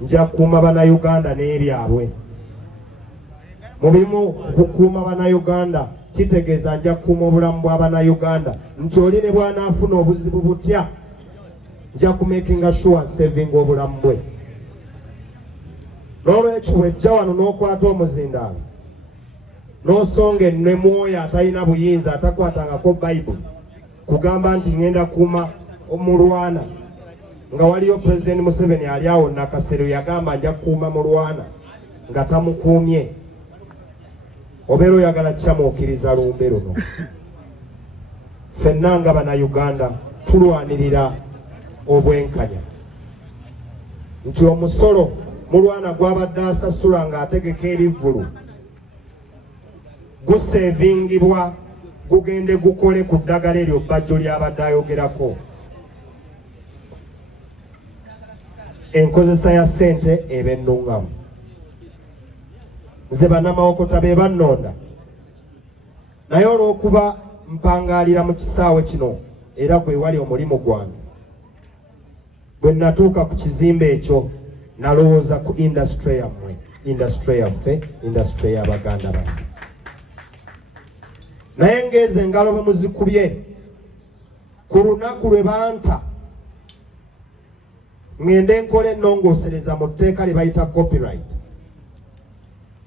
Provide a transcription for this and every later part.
nja kukuuma bannayuganda n'ebyabwe. Mu bimu okukuuma bannayuganda kitegeeza nja kukuuma obulamu bw'abannayuganda nti oli ne bw'anaafuna obuzibu butya nja kumakinga sure nsevinga obulamu bwe. N'olwekyo bw'ojja wano n'okwata omuzindaalo n'osonga ennwe mwoyo atalina buyinza atakwatangako bayibuli kugamba nti ngenda kuuma omulwana nga waliyo Pulezidenti Museveni ali awo Nakasero yagamba nja kukuuma mulwana nga tamukuumye. Obeera oyagala kyamuukiriza lumbe luno. Ffenna nga bannayuganda tulwanirira obwenkanya nti omusolo mulwana gwabadde asasula ng'ategeka ebivvulu gusevingibwa gugende gukole ku ddagala eryo bbajjo lyabadde ayogerako. Enkozesa ya ssente eba ennungamu. Nze bannamawokota be bannonda naye olw'okuba mpangaalira mu kisaawe kino era gwe wali omulimu gwange, bwe natuuka ku kizimbe ekyo nalowooza ku indasitule yammwe, indasitule yaffe, indasitule y'Abaganda bange. Naye ngeeze engalo bwe muzikubye ku lunaku lwe banta ngende nkole ennongoosereza mu tteeka lye bayita copyright.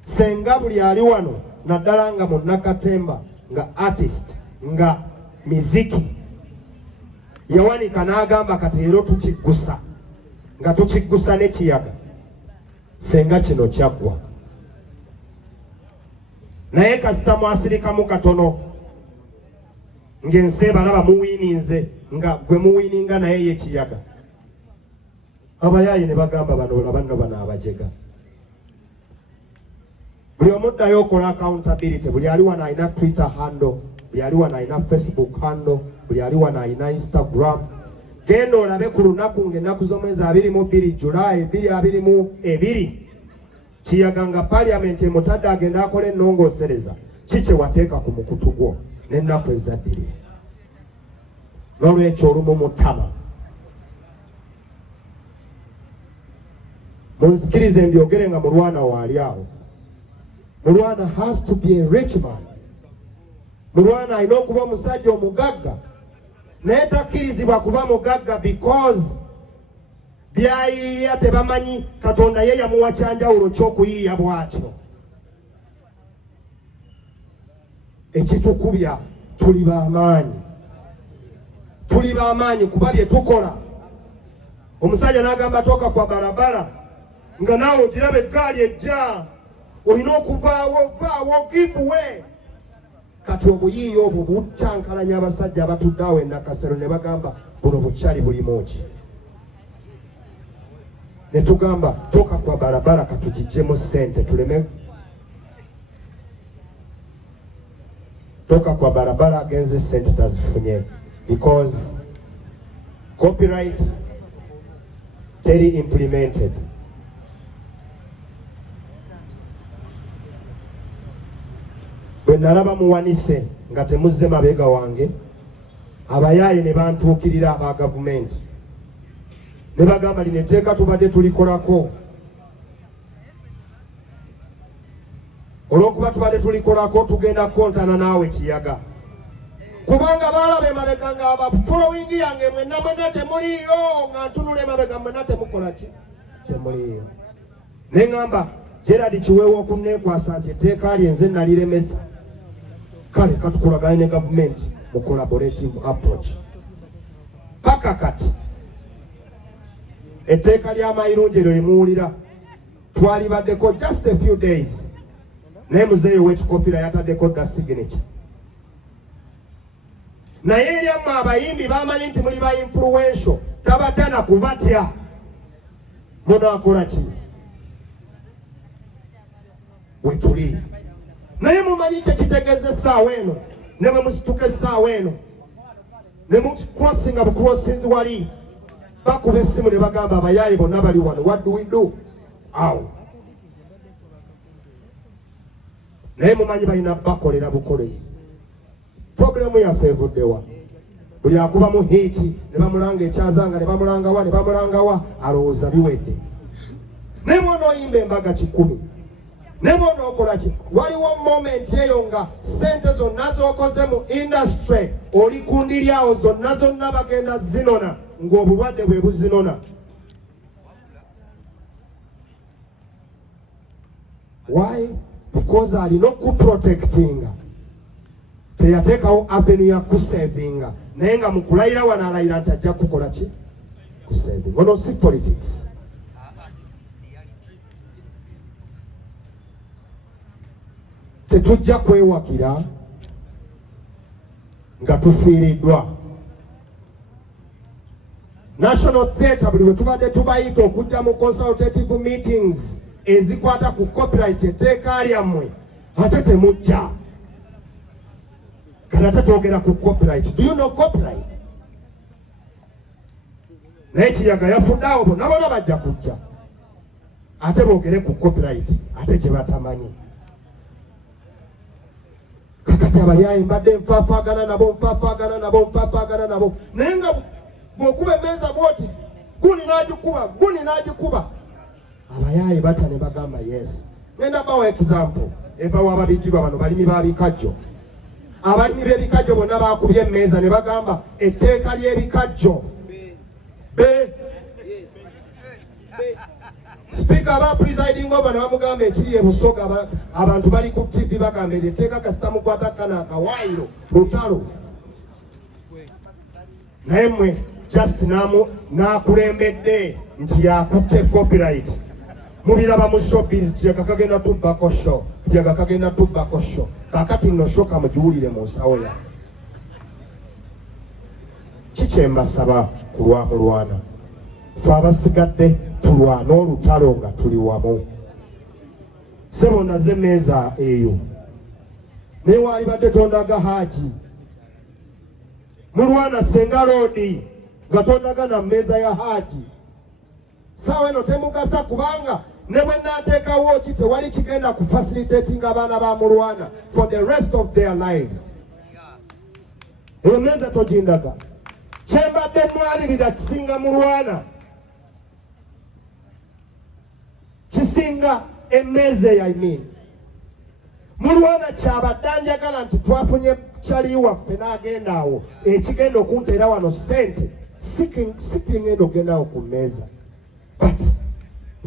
Senga buli ali wano naddala nga munnakatemba nga artist nga miziki yawanika n'agamba kati leero tukiggusa nga tukiggusa n'ekiyaga, senga kino kyaggwa. Naye kasita mwasirikamu katono ng'ensi ebalaba muwiininze nga gwe muwiininga naye y'ekiyaga, abayaayi ne bagamba bano banno bano abajega. Buli omuddayo okola accountability. Buli ali wano alina Twitter handle, buli ali wano alina Facebook handle, buli ali wano alina Instagram. Genda olabe ku lunaku ng'ennaku z'omwezi 22 Julayi 2022 kiyaga nga Parliament emutadde agenda akola ennongoosereza, kikye wateeka ku mukutu gwo n'ennaku ezaddiri. N'olwekyo olumu mu ttama munzikirize mbyogere nga mulwana waali awo. Mulwana has to be a rich man. Mulwana alina okuba omusajja omugagga naye takkirizibwa kuba mugagga because byayiiya tebamanyi Katonda ye yamuwa kyanjawulo ky'okuyiiya bw'atyo. Ekitukubya tuli b'amaanyi, tuli b'amaanyi kuba bye tukola. Omusajja n'agamba toka kwa barabara nga naawe ogiraba eggaali ejja, olina okuvaawo vaawo give way. Kati obuyiiya obwo bukyankalanya abasajja abatudde awo e Nakasero ne bagamba buno bukyali bulimu ki. Ne tugamba toka kwa barabara katugijjemu ssente tuleme. Toka kwa barabara agenze ssente tazifunye because copyright teri implemented. Bwe nalaba muwanise nga temuzze mabega wange, abayaaye ne bantuukirira aba gavumenti ne bagamba lino etteeka tubadde tulikolako. Olw'okuba tubadde tulikolako tugenda kontana naawe kiyaga kubanga baalaba emabega nga abafolowingi yange mwenna temuliyo, nga ntunula emabega mwenna temukola ki temuliyo. Ne ŋŋamba Gerard Kiweewa okunneekwasa nti etteeka lye nze naliremesa, kale katukolagane ne gavumenti mu collaborative approach. Paka kati etteeka ly'amayirungi eryo limuwulira twalibaddeko just a few days naye muzeeyi w'ekikofira yataddeko dda signature. Naye eryammwe abayimbi bamanyi nti muli ba influential, tabatya na kubatya. Munaakola ki? We tuli. Naye mumanyi kyekitegeeza essaawa eno ne bwe musituka essaawa eno ne mukikrosinga bukrosinzi wali bakuba essimu ne bagamba abayaayi bonna bali wano, what do we do? Awo naye mumanyi balina bakolera bukolezi. Problemu yaffe evuddewa. Buli akuba mu hiiti ne bamulanga ekyazanga ne bamulanga wa ne bamulanga wa alowooza biwedde. ne bw'onooyimba embaga 10 ne bw'onookola ki waliwo moment eyo nga ssente zonna z'okoze mu industry oli kundiryawo zonna bagenda zinona ng'obulwadde bwe buzinona. Why? Because alina okuprotectinga teyateekawo avenue ya kusevinga naye nga mu kulayira wano alayira nti ajja kukola ki kusevinga. Ono si politics. Tetujja kwewakira nga tufiiriddwa. National Theatre buli bwe tubadde tubayita okujja mu consultative meetings ezikwata ku copyright etteeka lyammwe ate temujja. Kati ate twogera ku copyright. Do you know copyright? Naye Kiyaga yafudde awo bonna bona bajja kujja ate boogere ku copyright ate gye batamanyi. Kakati abayaayi mbadde mpapaagana nabo naye nga bw'okuba emmeeza bw'oti guni n'agikuba abayaayi bata ne bagamba yes. Ngenda bawa example ebawa ababijjirwa bano balimi ba bikajjo. Abalimi b'ebikajjo bonna baakubye emmeeza ne bagamba etteeka ly'ebikajjo Speaker aba presiding over ne bamugamba ekiri ebusoga abantu bali ku TV bagamba etteeka kasita mukwatakkana akawaayiro lutalo naye mmwe just n'akulembedde nti yakutte copyright. Mubiraba mu showbiz Kiyaga kagenda tubbako show kakati nno shoka mugiwulire mu nsawo ya kikyembasaba kulwamulwana fe abasigadde tulwana olutalo nga tuli wamu. Sebo naze emmeeza eyo naye waalibadde tondaga Haji mulwana senga loodi nga tondaga na mmeeza ya Haji. Saawa eno temugasa kubanga ne bwe naateekawo ki tewali kigenda ku facilitating abaana ba mulwana for the rest of their lives. Eyo mmeeza togindaga. Kyembadde mwalirira kisinga mulwana kisinga emmeeza eyo mulwana kyabadde anjagala nti twafunye kyali waffe n'agenda awo ekigenda okunteera wano ssente sikingenda okgendawo ku mmeeza but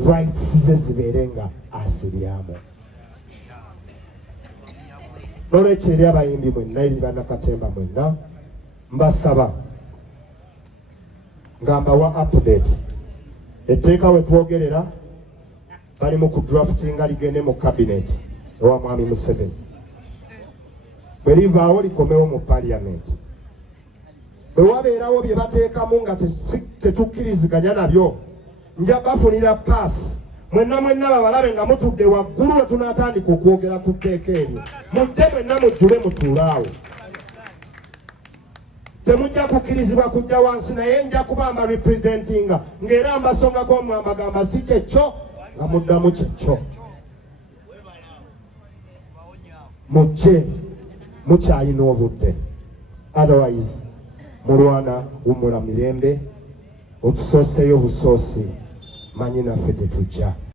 rights ze zibeere nga asiryamu. Nolwekyo eri abayimbi mwenna eri bannakatemba mwenna mbasaba nga mbawa update etteeka we twogerera bali mu kudraftinga ligende mu cabinet ewa mwami Museveni bwe livaawo likomewo mu parliament. Bwe wabeerawo bye bateekamu nga tetukkiriziganya nabyo nja bafunira pass mwenna babalabe nga mutudde waggulu we tunaatandika okwogera ku tteeka eryo mujje mwenna mujjule mutuulaawo. Temujja kukkirizibwa kujja wansi naye nja kubamba representinga ng'era mbasongako mwambagamba si kyekyo nga muddamu kyekyo. Mujje mukyalina obudde otherwise mulwana wumula mirembe otusooseyo busoosi manyi naffe tetujja.